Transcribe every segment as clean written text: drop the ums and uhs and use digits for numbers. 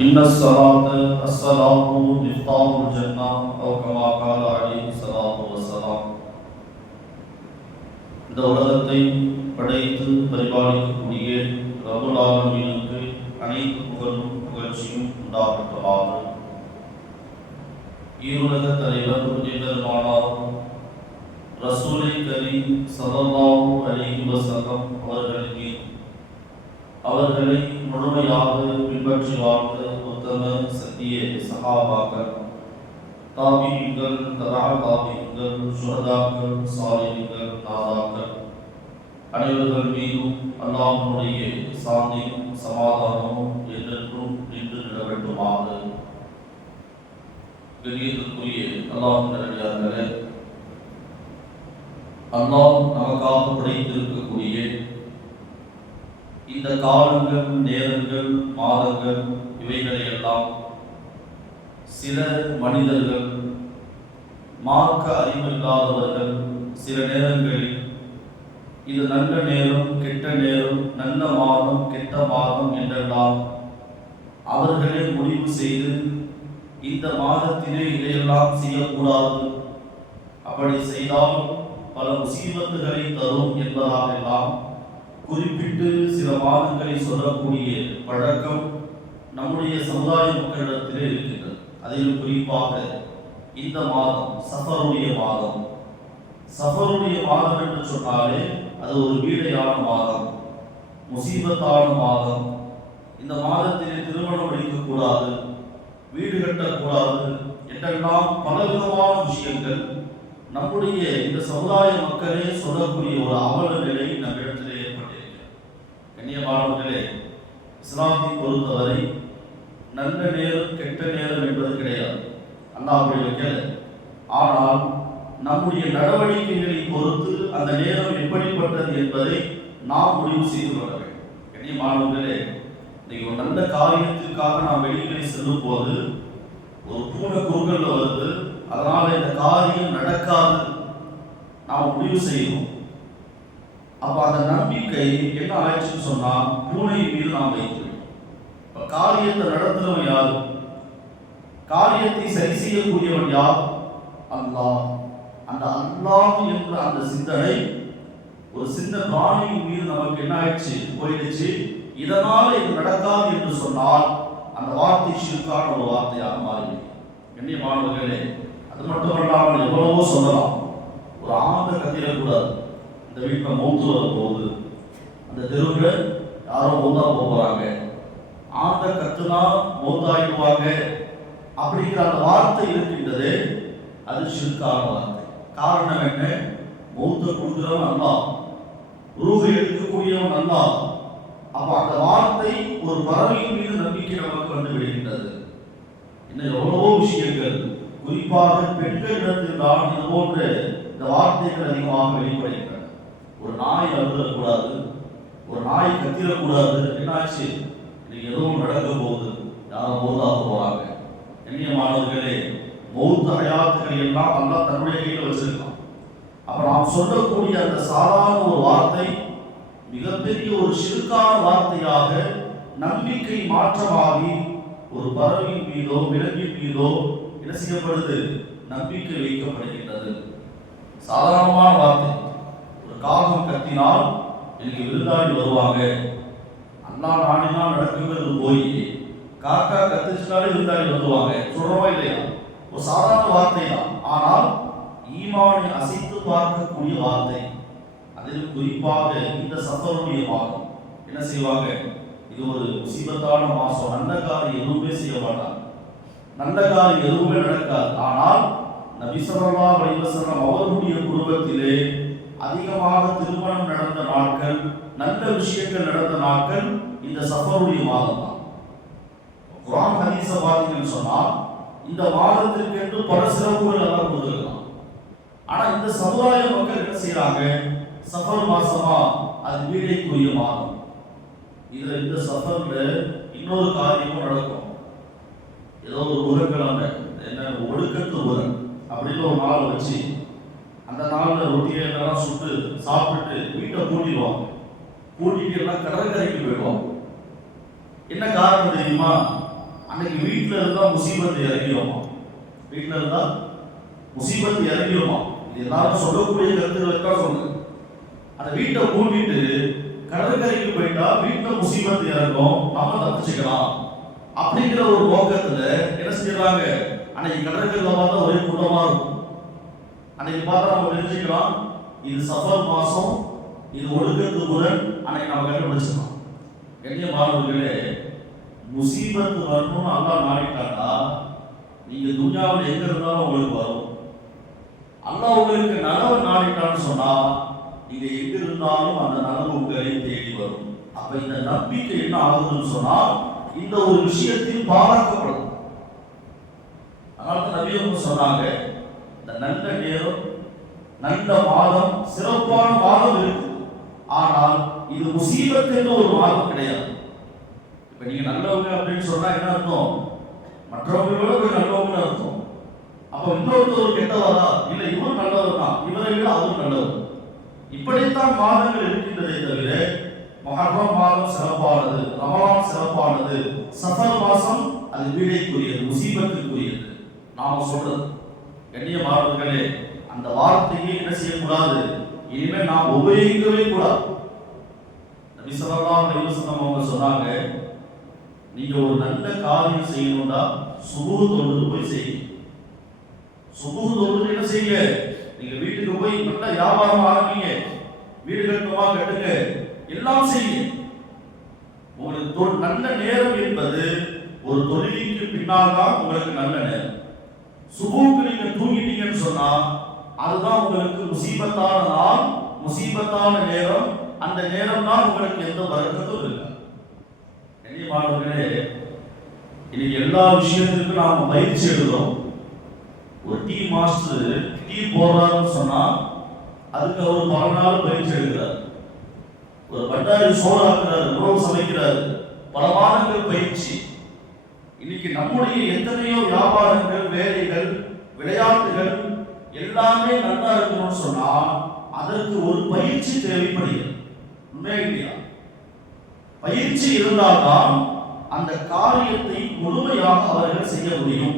إن الصلاة الصلاة مفتاح الجنة أو كما قال عليه الصلاة والسلام. இந்த உலகத்தை படைத்து பரிபாலிக்கக்கூடிய ரப்புல் ஆலமீனுக்கு அனைத்து புகழும் புகழ்ச்சியும் உண்டாகட்டுமாக. ஈருலக தலைவர் புனிதமானார் ரசூலை கரீம் ஸல்லல்லாஹு அலைஹி வஸல்லம் அவர்களை முழுமையாக பின்பற்றி வாழ்ந்த உத்தம சத்திய சஹாபாக்கள், தாபீன்கள், தபா தாபீன்கள், சுஹதாக்கள், சாலிஹீன்கள், நாதாக்கள் அனைவர்கள் மீதும் அல்லாஹ்வுடைய சாந்தியும் சமாதானமும் என்றென்றும் நின்று நிலவட்டுமாக. கண்ணியத்திற்குரிய அல்லாஹ் நல்லடியார்களே, அல்லாஹ் நமக்காக படைத்திருக்கக்கூடிய இந்த காலங்கள், நேரங்கள், மாதங்கள் இவைகளை எல்லாம் சில மனிதர்கள், மார்க்க அறிவில்லாதவர்கள் சில நேரங்களில் இது நல்ல நேரம், கெட்ட நேரம், நல்ல மாதம், கெட்ட மாதம் என்றெல்லாம் அவர்களே முடிவு செய்து இந்த மாதத்திலே இதையெல்லாம் செய்யக்கூடாது, அப்படி செய்தால் பல முசீபத்துகளை தரும் என்பதாகெல்லாம் குறிப்பிட்டு சில மாதங்களை சொல்லக்கூடிய பழக்கம் நம்முடைய சமுதாய மக்களிடத்திலே இருக்கின்றது. அதில் குறிப்பாக இந்த மாதம் சஃபருடைய மாதம். சஃபருடைய மாதம் என்று சொன்னாலே அது ஒரு வீடையான மாதம், முசீபத்தான மாதம். இந்த மாதத்திலே திருமணம் முடிக்கக்கூடாது, வீடு கட்டக்கூடாது என்றெல்லாம் பலவிதமான விஷயங்கள் நம்முடைய இந்த சமுதாய மக்களே சொல்லக்கூடிய ஒரு அவல நிலை நம்மிடத்திலே ஏற்பட்டிருக்கிறது. கண்ணியமானவர்களே, இஸ்லாத்தை பொறுத்தவரை நல்ல நேரம், கெட்ட நேரம் என்பது கிடையாது, அல்லாஹ்வுடைய வைக்கல. ஆனால் நம்முடைய நடவடிக்கைகளை பொறுத்து அந்த நேரம் எப்படிப்பட்டது என்பதை நாம் முடிவு செய்து கொள்ள வேண்டும். கண்ணியமானவர்களே, இன்னைக்கு ஒரு நல்ல காரியத்திற்காக நாம் வெளியிலே செல்லும் போது ஒரு பூனை குறுக்கல்ல வருது, அதனால இந்த காரியம் நடக்காது நாம் முடிவு செய்யணும். அப்ப அந்த நம்பிக்கை என்ன ஆயிடுச்சுன்னு சொன்னா பூனை மீது நாம் வைக்கிறோம். இப்ப காரியத்தை நடத்துறவன் யார்? காரியத்தை சரி செய்யக்கூடியவன் யார்? அல்லாஹ். அந்த அல்லாஹ் என்ற அந்த சிந்தனை ஒரு சின்ன பிராணியின் மீது நமக்கு என்ன ஆயிடுச்சு, போயிடுச்சு. இதனால இது நடக்காது என்று சொன்னால் அந்த வார்த்தை ஷிர்கான ஒரு வார்த்தையாக மாறிவிடும். கண்ணியமானவர்களே, அது மட்டுமல்லாமல் எவ்வளவோ சொல்லலாம். ஒரு ஆந்த கத்திரக்கூடாது. இந்த வீட்டில் மௌத்து வர போகுது, அந்த தெருவில் யாரும் மௌத்தா போகிறாங்க, ஆந்த கத்துனா மௌத்தாயிடுவாங்க அப்படிங்கிற அந்த வார்த்தை இருக்கின்றது. அது ஷிர்கான வார்த்தை. காரணம் என்ன? மௌத்தை கொடுக்கிறவன் அல்லாஹ், ரூஹை எடுக்கக்கூடியவன் அல்லாஹ். அப்ப அந்த வார்த்தை ஒரு பறவையின் மீது நம்பிக்கை நமக்கு வந்து விடுகின்றது. இன்னும் எவ்வளவோ விஷயங்கள், குறிப்பாக பெண்களிடத்தில் தான் இது போன்ற இந்த வார்த்தைகள் அதிகமாக வெளிப்படுகின்றன. ஒரு நாய் அழுதக்கூடாது, ஒரு நாய் கத்திரக்கூடாது. என்னாச்சு? இன்னைக்கு எதுவும் நடக்க போகுது, யாரும் மௌத்தாக போறாங்க. கண்ணியமானவர்களே, மௌத் ஹயாத்துகளை எல்லாம் அல்லாஹ் தன்னுடைய கையில் வச்சிருக்கான். அப்ப நாம் சொல்லக்கூடிய அந்த சாதாரண ஒரு வார்த்தை மிகப்பெரிய ஒரு ஷிர்கான வார்த்தையாக நம்பிக்கை மாற்றமாகி ஒரு பறவையின் மீதோ விலங்கின் மீதோ என்ன செய்யப்படுது? நம்பிக்கை வைக்கப்படுகின்றது. சாதாரணமான வார்த்தை. ஒரு காகம் கத்தினால் எனக்கு விருந்தாளி வருவாங்க, அண்ணா நாடினா நடக்குங்கிறது போய் காக்கா கத்துச்சுனாலே விருந்தாளி வருவாங்க சொல்றோமா இல்லையா? ஒரு சாதாரண வார்த்தை தான். ஆனால் ஈமானை அசைத்து பார்க்கக்கூடிய வார்த்தை. அதில் குறிப்பாக இந்த சஃபருடைய மாதம் என்ன செய்வாங்க? இது ஒரு முசீபத்தான மாசம். நல்ல காரியம் எதுவுமே செய்ய மாட்டாங்க, நல்ல காரியம் எதுவுமே நடக்காது. ஆனால் நபி ஸல்லல்லாஹு அலைஹி வஸல்லம் அவர்களுடைய குடும்பத்திலே அதிகமாக திருமணம் நடந்த நாட்கள், நல்ல விஷயங்கள் நடந்த நாட்கள் இந்த சஃபருடைய மாதம் தான். குர்ஆன் ஹதீஸை பார்த்தீங்கன்னு சொன்னால் இந்த மாதத்திற்கென்று பல சிறப்புகள் எல்லாம் கொடுத்துருக்கலாம். ஆனா இந்த சமுதாய மக்கள் என்ன செய்யறாங்க? சஃபர் மாசமா அது வீடைக்குரிய மாதம். இதுல இந்த சஃபர்ல இன்னொரு காரியமும் நடக்கும். ஏதோ ஒரு உரக்கிழமை, என்ன ஒடுக்கத்து உரம் அப்படின்னு ஒரு நாள் வச்சு அந்த நாளில் ரொட்டியை எல்லாம் சுட்டு சாப்பிட்டு வீட்டை பூட்டிடுவாங்க. பூட்டிட்டு எல்லாம் கடற்கரைக்கு போயிடுவாங்க. என்ன காரணம் தெரியுமா? அன்னைக்கு வீட்டில் இருந்தால் முசீபத்து இறங்கிடுமா? வீட்டில் இருந்தால் முசீபத்து இறங்கிடுமா? இது எல்லாரும் சொல்லக்கூடிய கருத்துக்களை தான் சொல்லுங்க. அந்த வீட்டை பூட்டிட்டு கடற்கரைக்கு போயிட்டா வீட்டில் முசீபத்து இறங்கும், நம்ம தப்பிச்சுக்கலாம் அப்படிங்கிற ஒரு நோக்கத்துல என்ன செஞ்சிடறாங்க? அன்னைக்கு கடற்கரையில் பார்த்தா ஒரே கூட்டமா இருக்கும். அன்னைக்கு பார்த்தா நம்ம தெரிஞ்சுக்கலாம் இது சஃபர் மாசம், இது ஒழுக்கத்து புதன். அன்னைக்கு நம்ம கண்டுபிடிச்சிடலாம். மாணவர்களே, முசீபத்து வரணும்னு அல்லாஹ் நாடிட்டாண்டா நீங்க துன்யாவில் எங்க இருந்தாலும் உங்களுக்கு வரும். அல்லாஹ் உங்களுக்கு நலவை நாடிட்டான்னு சொன்னா நீங்க எங்க இருந்தாலும் அந்த நலவு உங்களை தேடி வரும். அப்ப இந்த நம்பிக்கை என்ன ஆகுதுன்னு சொன்னா இந்த ஒரு விஷயத்தில் பாராட்டப்படும். அதனால நபி அவங்க சொன்னாங்க, இந்த நல்ல நேரம், நல்ல மாதம், சிறப்பான மாதம் இருக்கு. ஆனால் இது முசீபத் என்ற ஒரு மாதம் கிடையாது. இப்ப நீங்க நல்லவங்க அப்படின்னு சொன்னா என்ன அர்த்தம்? மற்றவங்களோட போய் நல்லவங்க அர்த்தம். அப்ப இன்னொருத்தர் கெட்டவரா? இல்ல, இவரும் நல்லவர் தான், இவரை விட அவரும் நல்லவர். இப்படித்தான் மாதங்கள் இருக்கின்றதே தவிர முஹர்ரம் மாதம் சிறப்பானது, ரமலான் சிறப்பானது, சஃபர் மாசம் அது வீடைக்குரியது, முசீபத்திற்குரியது நாம சொல்றது. மாணவர்களே, அந்த வார்த்தையை என்ன செய்யக்கூடாது? இனிமேல் நாம் உபயோகிக்கவே கூடாது. நபி ஸல்லல்லாஹு அலைஹி வஸல்லம் அவங்க சொன்னாங்க, நீங்க ஒரு நல்ல காரியம் செய்யணும்னா சுபஹ் தொழுது போய் செய்யுங்க. சுபஹ் தொழுது என்ன செய்யுங்க? நீங்க வீட்டுக்கு போய் நல்ல வியாபாரம் ஆரம்பிங்க, வீடு கட்டணுமா கட்டுங்க, எல்லாம் செய்யுங்க. உங்களுக்கு நல்ல நேரம் என்பது ஒரு தொழிலுக்கு பின்னால் தான் உங்களுக்கு நல்ல நேரம். சுபஹ்க்கு நீங்க தூங்கிட்டீங்கன்னு சொன்னா அதுதான் உங்களுக்கு முசீபத்தான நாள், முசீபத்தான நேரம். அந்த நேரம் தான் உங்களுக்கு எந்த பரக்கத்தும் இல்லை. மாணவர்களே, இன்னைக்கு எல்லா விஷயத்திற்கும் நாம பயிற்சி எடுக்கிறோம். ஒரு டீ மாஸ்டர் டீ போடுறாருன்னு சொன்னா அதுக்கு அவர் பல நாள் பயிற்சி எடுக்கிறார். ஒரு பட்டாரி சோறாக்குறாரு, உணவு சமைக்கிறாரு, பல மாதங்கள் பயிற்சி. இன்னைக்கு நம்முடைய எத்தனையோ வியாபாரங்கள், வேலைகள், விளையாட்டுகள் எல்லாமே நல்லா இருக்கணும்னு சொன்னா அதற்கு ஒரு பயிற்சி தேவைப்படுகிறது. உண்மையா இல்லையா? பயிற்சி இருந்தால்தான் அந்த காரியத்தை முழுமையாக அவர்கள் செய்ய முடியும்.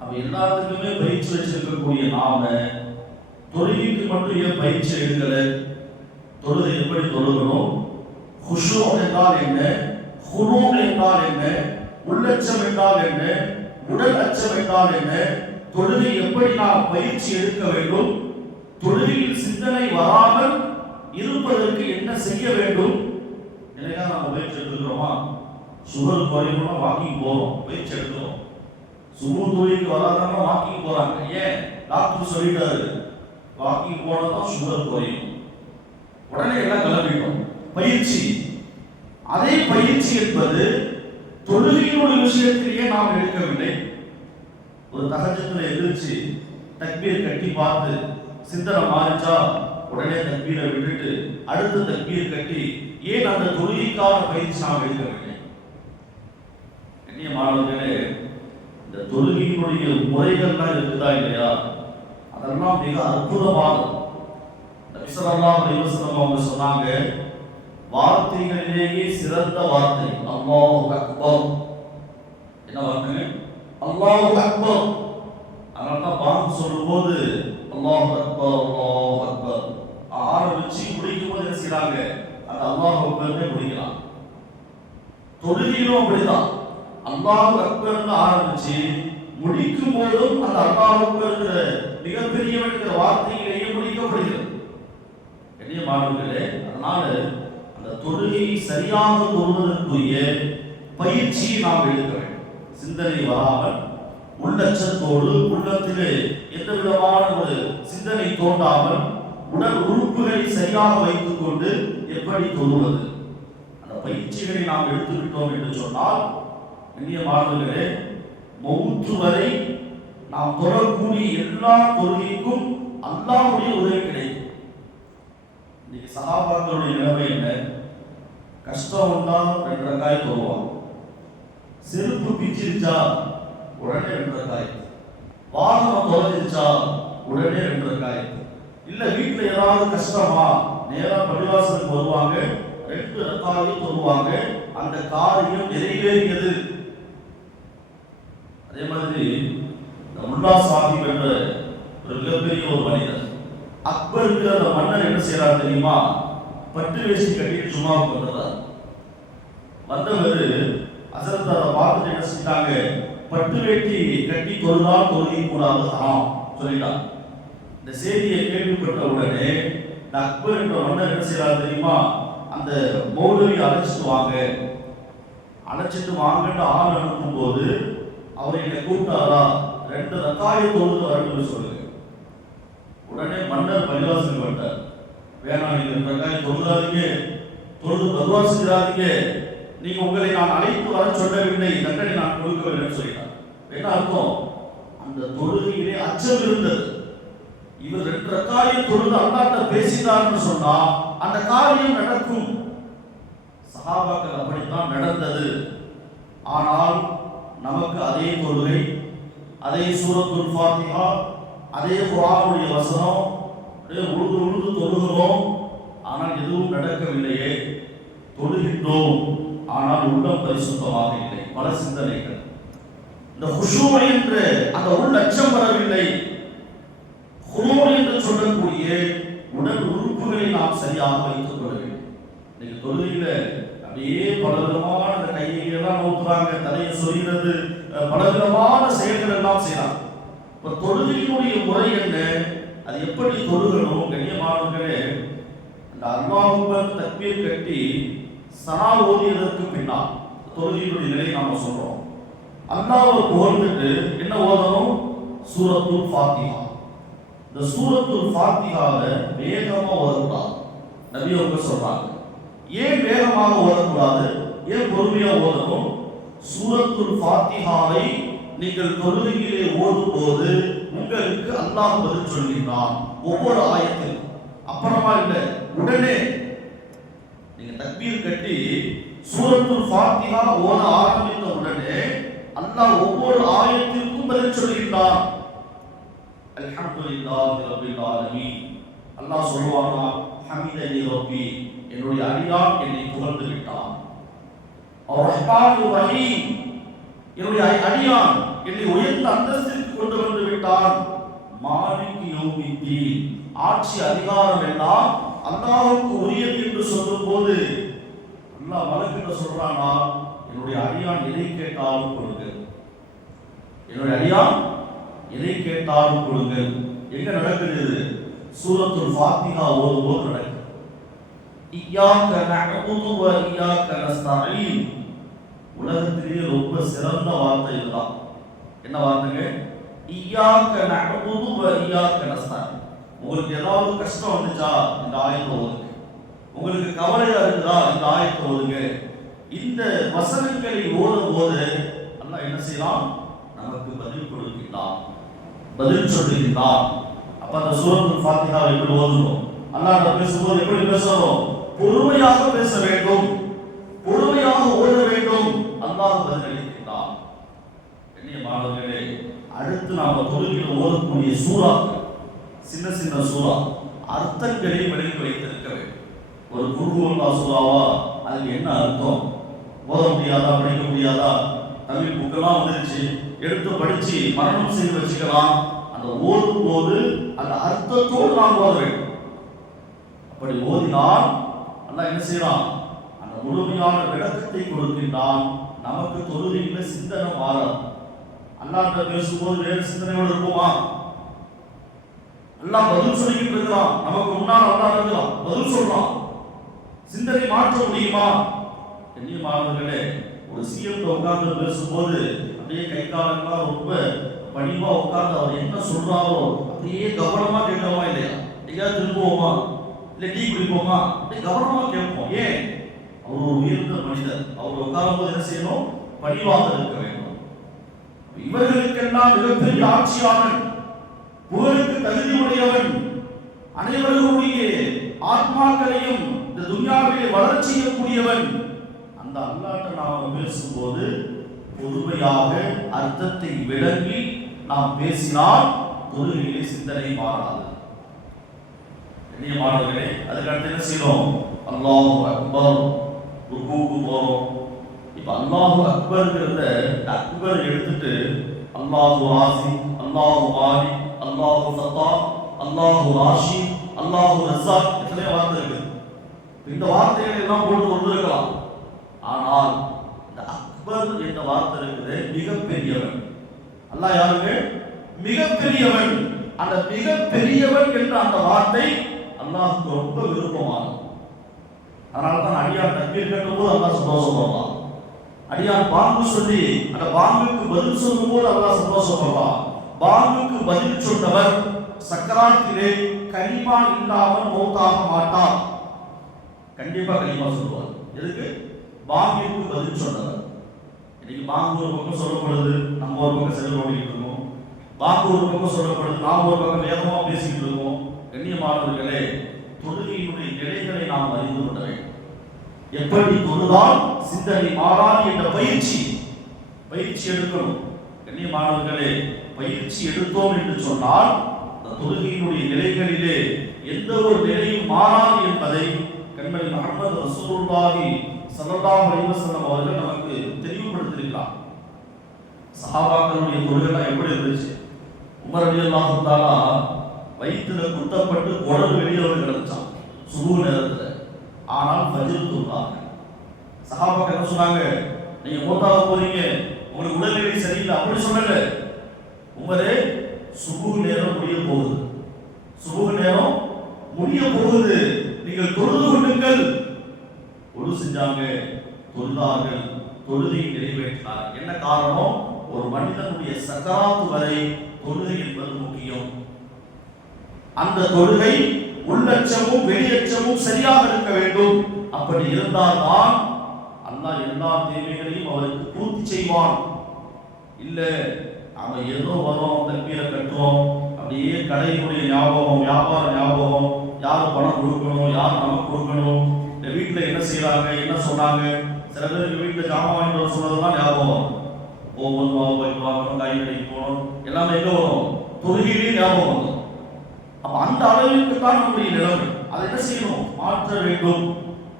அப்ப எல்லாத்துக்குமே பயிற்சி வச்சிருக்கக்கூடிய நாம தொழுகைக்கு மட்டும் ஏன் பயிற்சி எடுக்கல? தொழுகை எப்படி தொழுகணும்? குஷூ என்றால் என்ன? குனூ என்றால் என்ன? உள்ளச்சம் என்றால் என்ன? உடல் அச்சம் என்றால் என்ன? தொழுகை எப்படி நாம் பயிற்சி எடுக்க வேண்டும்? தொழுகையில் சிந்தனை வராமல் இருப்பதற்கு என்ன செய்ய வேண்டும்? என்னையா நம்ம பயிற்சி எடுத்துக்கிறோமா? சுகர் குறையணும்னா வாக்கிங் போறோம், பயிற்சி எடுக்கிறோம். சுகர் தொழிலுக்கு வராதவங்க வாக்கிங் போறாங்க. ஏன்? டாக்டர் சொல்லிட்டாரு வாக்கிங் போனதான் சுகர் குறையும். உடனே எல்லாம் கிளம்பிட்டோம். பயிற்சி, அதே பயிற்சி என்பது தொழுகையினுடைய விஷயத்திலேயே நாம் எடுக்கவில்லை. ஒரு தஹஜ்ஜுல எதிர்த்து தக்பீர் கட்டி பார்த்து சிந்தனை மாறிச்சா உடனே தக்பீரை விட்டுட்டு அடுத்த தக்பீர் கட்டி ஏன் அந்த தொழுகைக்கான பயிற்சி நாம் எடுக்கவில்லை? மாணவர்களே, இந்த தொழுகையினுடைய முறைகள்லாம் இருக்குதா இல்லையா? அதெல்லாம் மிக அற்புதமானது. நபி ஸல்லல்லாஹு அலைஹி வஸல்லம் அவங்க சொன்னாங்க, வார்த்தைகளிலேயே சிறந்த வார்த்தை அல்லாஹு அக்பர். என்ன வார்த்தை? அல்லாஹு அக்பர். அதனால பாங்கு சொல்லும்போது அல்லாஹு அக்பர் அல்லாஹு அக்பர் ஆரம்பிச்சு முடிக்கும் போது என்ன செய்யறாங்க? அந்த அல்லாஹு அக்பர்னே முடிக்கலாம். தொழுகையிலும் அப்படிதான் அல்லாஹு அக்பர்னு ஆரம்பிச்சு முடிக்கும் போதும் அந்த அல்லாஹு அக்பர்ங்கிற மிகப்பெரியவனுங்கிற வார்த்தையிலேயே முடிக்கப்படுகிறது. மாணவர்களே, அதனால அந்த தொழுகையை சரியாக தொழுவதற்குரிய பயிற்சியை நாம் எடுக்க வேண்டும். சிந்தனை வராமல் உள்ளச்சத்தோடு, உள்ளத்திலே எந்த விதமான ஒரு சிந்தனை தோன்றாமல் உடல் உறுப்புகளை சரியாக வைத்துக் கொண்டு எப்படி தொழுவது, அந்த பயிற்சிகளை நாம் எடுத்துவிட்டோம் என்று சொன்னால் மாணவர்களே, மௌத்து வரை நாம் தொழக்கூடிய எல்லா தொழுகைக்கும் அல்லாஹ்வுடைய உதவி கிடைக்கும். இன்னைக்கு சஹாபாக்களுடைய நிலைமை என்ன? கஷ்டம் வந்தா 2 ரக்காய் தொழுவாங்க, செருப்பு பிச்சிருச்சா உடனே 2 ரக்காய், வாகனம் தொலைஞ்சிருச்சா உடனே 2 ரக்காய், இல்ல வீட்டுல ஏதாவது கஷ்டமா நேரா பள்ளிவாசலுக்கு வருவாங்க, 2 ரக்காய் தொழுவாங்க, அந்த காரியம் நிறைவேறியது அதே மாதிரி இந்த முல்லா சாஹிப் என்ற ஒரு மிகப்பெரிய ஒரு மனிதர், அக்பருக்கு அந்த மன்னர் என்ன செய்யறாரு தெரியுமா? பட்டு வேஷ்டி கட்டிட்டு சும்மாவுக்கு வந்துடுறார். வந்தவர் ஹசரத் அதை பார்த்துட்டு என்ன செஞ்சிட்டாங்க, பட்டு வேட்டி கட்டி தொழுதால் தொழுகை கூடாது சொல்லிட்டான். இந்த செய்தியை கேள்விப்பட்ட உடனே இந்த அக்பர் என்ற மன்னர் என்ன செய்யறாரு தெரியுமா? அந்த மௌலவி அழைச்சிட்டு வாங்கன்னு ஆள் அனுப்பும் போது அவர் என்னை கூப்பிட்டாரா, 2 ரக்காயை தொழுது வரணும்னு சொல்லுங்க. உடனே மன்னர் பள்ளிவாசல் வந்தார். வேணாம், நீங்க 2 ரக்காயை தொழுதாதீங்க, தொழுது பகவான் செய்யாதீங்க, நீங்க உங்களை நான் அழைத்து வர சொல்லவில்லை, தண்டனை நான் கொடுக்கவில்லைன்னு சொல்லிட்டார். என்ன அர்த்தம்? அந்த தொழுகையிலே அச்சம் இருந்தது. இவர் 2 ரக்காயை தொழுது அல்லாஹ்ட்ட பேசினார்னு சொன்னா அந்த காரியம் நடக்கும். சஹாபாக்கள் அப்படித்தான் நடந்தது. ஆனால் நமக்கு அதே தொழுகை, அதே சூரத்துல் ஃபாத்திஹா, அதே குர்ஆனுடைய வசனம், உழுது தொழுகிறோம், ஆனால் எதுவும் நடக்கவில்லையே. தொழுகின்றோம், ஆனால் உள்ளம் பரிசுத்தமாக இல்லை. பல சிந்தனைகள், இந்த குஷூ என்ற அந்த உள்ளட்சம் வரவில்லை. குலூ என்று சொல்லக்கூடிய உடல் உறுப்புகளை நாம் சரியாக வைத்துக் கொள்ள வேண்டும். இன்னைக்கு தொழுகையில அப்படியே பலவிதமான அந்த கையெல்லாம் ஊத்துறாங்க, தலையை சொரிகிறது, பலவிதமான செயல்கள் எல்லாம் செய்யலாம். இப்ப தொழுகையினுடைய முறை என்ன, அது எப்படி தொழுகணும்? கண்ணியமானவர்களே, அந்த அல்லாஹ் அக்பர் தக்பீர் கட்டி சனா ஓதியதற்கு பின்னால் தொழுகையினுடைய நிலையை நாம சொல்றோம். அல்லாஹ்வை புகழ்ந்துட்டு என்ன ஓதணும்? சூரத்துல் ஃபாத்திஹா. இந்த சூரத்துல் ஃபாத்திஹாவை வேகமா ஓதக்கூடாது. நபி அவங்க சொல்றாங்க. ஏன் வேகமாக ஓதக்கூடாது, ஏன் பொறுமையா ஓதணும்? சூரத்துல் ஃபாத்திஹாவை நீங்கள் தொழுகையிலே ஓதும் போது உங்களுக்கு அல்லாஹ் பதில் சொல்கிறான். ஒவ்வொரு ஆயத்திலும் அப்புறமா இல்லை, உடனே நீங்க தக்பீர் கட்டி சூரத்துல் ஃபாத்திஹா ஓத ஆரம்பித்த உடனே அல்லாஹ் ஒவ்வொரு ஆயத்திற்கும் பதில் சொல்கிறான். அல்ஹம்துலில்லாஹி ரப்பில் ஆலமீன். அல்லாஹ் சொல்வானா, ஹமிதனி ரப்பி, என்னுடைய அடியான் என்னை புகழ்ந்து விட்டான். அர்-ரஹ்மானுர் ரஹீம், என்னுடைய அடியான் என்னை உயர்ந்த அந்தஸ்திற்கு கொண்டு வந்து விட்டான். மாலிக் யௌமித்தீன், ஆட்சி அதிகாரம் எல்லாம் அல்லாஹ்வுக்கு உரியது என்று சொல்லும் போது அல்லாஹ் மலக்கிட்ட சொல்றானா, என்னுடைய அடியான் எதை கேட்டாலும் கொடுங்க, என்னுடைய அடியான் எதை கேட்டாலும் கொடுங்க. எங்க நடக்குது? சூரத்துல் ஃபாத்திஹா ஓதும்போது நடக்குது. இய்யாக நஅபுது வ இய்யாக நஸ்தஈன். உலகத்திலேயே ரொம்ப சிறந்த வார்த்தை இதுதான். என்ன வார்த்தைங்க? இய்யாக நஅபுது வ இய்யாக நஸ்தஈன். உங்களுக்கு ஏதாவது கஷ்டம் வந்துச்சா இந்த ஆயத்தை ஓதுங்க. உங்களுக்கு கவலையா இருக்குதா இந்த ஆயத்தை ஓதுங்க. இந்த வசனங்களை ஓதும் போது அல்லாஹ் என்ன செய்யலாம்? நமக்கு பதில் கொடுக்கிறான், பதில் சொல்லுகிறான். அப்ப அந்த சூரத்துல் ஃபாத்திஹா எப்படி ஓதணும்? அல்லாஹ் பேசும்போது எப்படி பேசணும்? பொறுமையாக பேச வேண்டும், பொறுமையாக ஓத வேண்டும். அல்லாஹ் பதிலளிக்கிறான். கண்ணியமானவர்களே, அடுத்து நாம தொழுகையில் ஓதக்கூடிய சூறா, சின்ன சின்ன சூறா, அர்த்தங்களை விளக்கி வைத்திருக்க வேண்டும். ஒரு குர்ஆன் சூறாவா, அதுக்கு என்ன அர்த்தம்? ஓத முடியாதா, படிக்க முடியாதா? தமிழ் புக்கெல்லாம் வந்துருச்சு, எடுத்து படிச்சு மரணம் செய்து வச்சுக்கலாம். அந்த ஓதும் போது அந்த அர்த்தத்தோடு நாம் ஓத வேண்டும். அப்படி ஓதினால் அல்லாஹ் என்ன செய்யறான்? அந்த முழுமையான விளக்கத்தை கொடுக்கின்றான். நமக்கு தொழுகையில சிந்தனை மாறாது. அல்லாஹ்ட்ட பேசும்போது வேறு சிந்தனையோடு இருக்குமா? அல்லாஹ் பதில் சொல்லிக்கிட்டு இருக்கிறான், நமக்கு முன்னால் அல்லாஹ் இருக்கிறான், பதில் சொல்றான். சிந்தனை மாற்ற முடியுமா? கண்ணியமானவர்களே, ஒரு சிஎம் உட்கார்ந்து பேசும்போது அப்படியே கை காலெல்லாம் ரொம்ப பணிவா உட்கார்ந்து அவர் என்ன சொல்றாரோ அப்படியே கவனமா கேட்கலாமா இல்லையா? எங்கேயாவது திரும்புவோமா, இல்லை டீ குடிப்போமா, அப்படியே கவனமா கேட்போம். ஏன்? அவர் ஒரு உயர்ந்த மனிதர், அவர் உட்காரும் போது என்ன செய்யணும்? பணிவாக இருக்க வேண்டும். இவர்களுக்கெல்லாம் மிகப்பெரிய ஆட்சியாளன், புகழுக்கு தகுதி உடையவன், அனைவர்களுடைய ஆத்மாக்களையும் இந்த துன்யாவிலே வளர்ச்சி செய்யக்கூடியவன். அந்த அல்லாஹ்ட்ட நாம் பேசும்போது பொறுமையாக அர்த்தத்தை விளங்கி நாம் பேசினால் தொழுகையிலே சிந்தனை மாறாது. கண்ணியமானவர்களே, அதுக்கு அடுத்து என்ன செய்யணும்? அல்லாஹு அக்பர், ருக்கூக்கு போறோம். இப்ப அல்லாஹு அக்பர்ங்கிறத அக்பர் எடுத்துட்டு அல்லாஹு ஆசி, அல்லாஹு மாலி, அல்லாஹு ஃபத்தா, அல்லாஹு ராஷி, அல்லாஹு ரஸாக், எத்தனையோ வார்த்தை இருக்கு. இந்த வார்த்தைகளை எல்லாம் போட்டு கொண்டிருக்கலாம். ஆனால் இந்த அக்பர் என்ற வார்த்தை இருக்குது, மிகப்பெரியவன். அல்லாஹ் யாருக்கு? மிகப்பெரியவன். அந்த மிகப்பெரியவன் என்ற அந்த வார்த்தை அல்லாஹ்வுக்கு ரொம்ப விருப்பமானது. அதனால தான் அடியார் தக்பீர் கட்டும்போது அல்லாஹ் சந்தோஷப்படுவான். அடியார் பாங்கு சொல்லி அந்த பாங்குக்கு பதில் சொல்லும் போது அல்லாஹ் சந்தோஷப்படுவான். பாங்குக்கு பதில் சொன்னவர் சக்கராத்திலே கலிமா இல்லாமல் மௌத்தாக மாட்டார். கண்டிப்பா கலிமா சொல்லுவார். எதுக்கு? பாங்குக்கு பதில் சொன்னவர். இன்னைக்கு பாங்கு ஒரு பக்கம் சொல்லப்படுது, நம்ம ஒரு பக்கம் செல்ல ஓடிக்கிட்டு இருக்கோம். பாங்கு ஒரு பக்கம் சொல்லப்படுது, நாம் ஒரு பக்கம் வேகமா பேசிக்கிட்டு இருக்கோம். கண்ணியமானவர்களே, தொழுகையினுடைய நிலைகளை நாம் அறிந்து கொள்ள வேண்டும். எப்படி தொழுதால் சிந்தனை மாறாது என்ற பயிற்சி எடுக்கணும். கண்ணியமானவர்களே, பயிற்சி எடுத்தோம் என்று சொன்னால் தொழுகையினுடைய நிலைகளிலே எந்த ஒரு நிலையும் மாறாது என்பதை கண்மணி முஹம்மது ரசூலுல்லாஹி ஸல்லல்லாஹு அலைஹி வஸல்லம் அவர்கள் நமக்கு தெளிவுபடுத்தியிருக்கிறார். சஹாபாக்களுடைய தொழுகை எப்படி இருந்துச்சு? உமர் ரலியல்லாஹு தஆலா வயிற்றுல குத்தப்பட்டு குடல் வெளியே கிடந்துச்சான் சுபஹ் நேரத்துல. ஆனால் ஃபஜ்ர் தொழுதாங்க. சஹாபாக்கள் என்ன சொன்னாங்க? நீங்க மூத்தாக போறீங்க, உங்களுக்கு உடல்நிலை சரியில்லை அப்படி சொல்லல. உமரே, சுபஹ் நேரம் முடிய போகுது, சுபஹ் நேரம் முடிய போகுது, நீங்கள் தொழுது கொள்ளுங்கள். ஒழு செஞ்சாங்க, தொழுதார்கள், தொழுகை நிறைவேற்றினார். என்ன காரணம்? ஒரு மனிதனுடைய சக்கராத்து வரை தொழுகை என்பது முக்கியம். அந்த தொழுகை உள்ளச்சமும் வெளியச்சமும் சரியாக இருக்க வேண்டும். அப்படி இருந்தால்தான் அல்லாஹ் எல்லா தேவைகளையும் அவருக்கு பூர்த்தி செய்வான். இல்ல அவன் ஏதோ வரும், தக்பீரை கட்டுறோம், அப்படியே கடையினுடைய ஞாபகம், வியாபார ஞாபகம், யார் பணம் கொடுக்கணும், யார் நமக்கு கொடுக்கணும், இந்த வீட்டில் என்ன செய்யறாங்க, என்ன சொன்னாங்க. சில பேருக்கு வீட்டில் ஜாமான் வாங்கிட்டு வர சொன்னதெல்லாம் ஞாபகம். போகும்போது மாவு போயிட்டு வாங்கணும், காய் கடைக்கு போகணும், எல்லாமே எங்கே வரும்? தொழுகையிலேயே ஞாபகம் வரும். அப்ப அந்த அளவிற்கு தான் நம்முடைய நிலைமை. அதை என்ன செய்யணும்? மாற்ற வேண்டும்,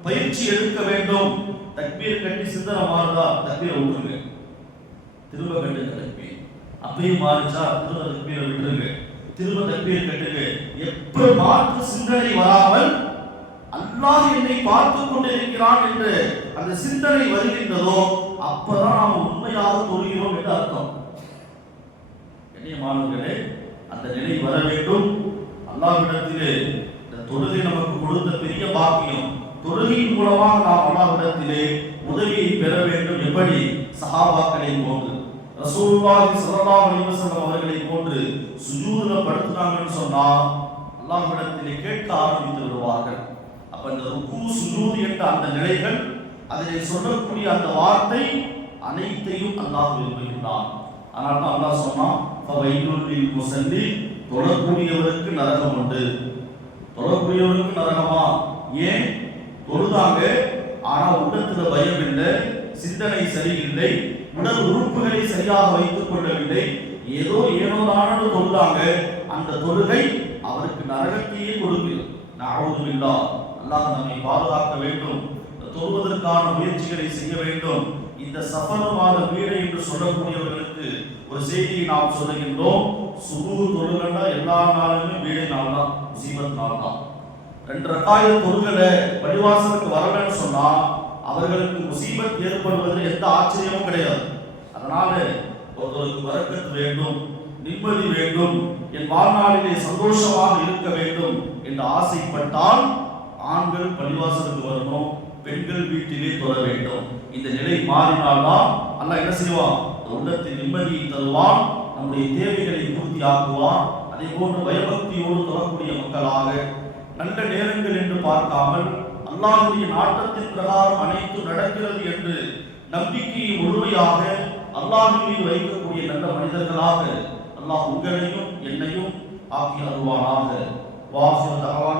பயிற்சி எடுக்க வேண்டும். தக்பீர் கட்டி சிந்தனை மாறுதா, தக்பீரை விட்டுருங்க, திரும்ப கட்டுங்க. தக்பீர் அப்பயும் மாறிச்சா திரும்ப தக்பீரை விட்டுருங்க, திரும்ப தக்பீர் கட்டுங்க. எப்ப மாற்று சிந்தனை வராமல் அல்லாஹ் என்னை பார்த்து கொண்டிருக்கிறான் என்று அந்த சிந்தனை வருகின்றதோ அப்பதான் நாம் உண்மையாக தொழுகிறோம் என்று அர்த்தம். கண்ணியமானவர்களே, அந்த நிலை வர வேண்டும். அல்லாஹ்விடத்திலே இந்த தொழுகை நமக்கு கொடுத்த பெரிய பாக்கியம். தொழுகையின் மூலமாக நாம் அல்லாஹ்விடத்திலே உதவியை பெற வேண்டும். எப்படி? சஹாபாக்களை போன்று, ரசூலுல்லாஹி ஸல்லல்லாஹு அலைஹி வஸல்லம் அவர்களை போன்று சுஜூதுல படுத்துனாங்கன்னு சொன்னா அல்லாஹ்விடத்திலே கேட்க ஆரம்பித்து விடுவார்கள். அப்ப இந்த ருக்கு சுஜூத் என்ற அந்த நிலைகள், அதிலே சொல்லக்கூடிய அந்த வார்த்தை அனைத்தையும் அல்லாஹ் விரும்புகிறான். அதனால தான் அல்லாஹ் சொன்னான், ஃபவைலுல் லில் முஸல்லி, தொழக்கூடியவருக்கு நரகம் உண்டு. தொழக்கூடியவருக்கு நரகமா? ஏன்? தொழுதாங்க, ஆனா உள்ளத்துல பயம் இல்லை, சிந்தனை சரியில்லை, உடல் உறுப்புகளை சரியாக வைத்துக் கொள்ளவில்லை, ஏனோ தானோ தொழுதாங்க. அந்த தொழுகை அவருக்கு நரகத்தையே கொடுக்கிறது. நஅஊது பில்லாஹ், அல்லாஹ் நம்மை பாதுகாக்க வேண்டும். தொழுவதற்கான முயற்சிகளை செய்ய வேண்டும். இந்த சஃபர் மாத வீடு என்று சொல்லக்கூடியவர்களுக்கு ஒரு செய்தியை நாம் சொல்லுகின்றோம். சுபுஹ் தொழுகண்டா எல்லா நாளுமே வீடை நாள் தான், முசீபத் நாள் தான். 2 ரக்காயத் தொழுகல பள்ளிவாசலுக்கு வரலன்னு சொன்னா அவர்களுக்கு முசீபத் ஏற்படுவதில் எந்த ஆச்சரியமும் கிடையாது. அதனால ஒருவருக்கு பரக்கத் வேண்டும், நிம்மதி வேண்டும், என் வாழ்நாளிலே சந்தோஷமாக இருக்க வேண்டும் என்று ஆசைப்பட்டால் ஆண்கள் பள்ளிவாசலுக்கு வரணும், பெண்கள் வீட்டிலே தொழ வேண்டும். இந்த நிலை மாறினால்தான் அல்லாஹ் என்ன செய்வான்? உள்ளத்தில் நிம்மதியை தருவான், நம்முடைய தேவைகளை பூர்த்தி ஆக்குவான். அதே போன்று பயபக்தியோடு தொழக்கூடிய மக்களாக நல்ல நேரங்கள் என்று பார்க்காமல் அல்லாஹ்வுடைய நாட்டத்தின் பிரகாரம் அனைத்து நடக்கிறது என்று நம்பிக்கையை முழுமையாக அல்லாஹ்வின் மீது வைக்கக்கூடிய நல்ல மனிதர்களாக அல்லாஹ் உங்களையும் என்னையும் ஆக்கி அருள்வானாக. வாஹிரு தஅவானா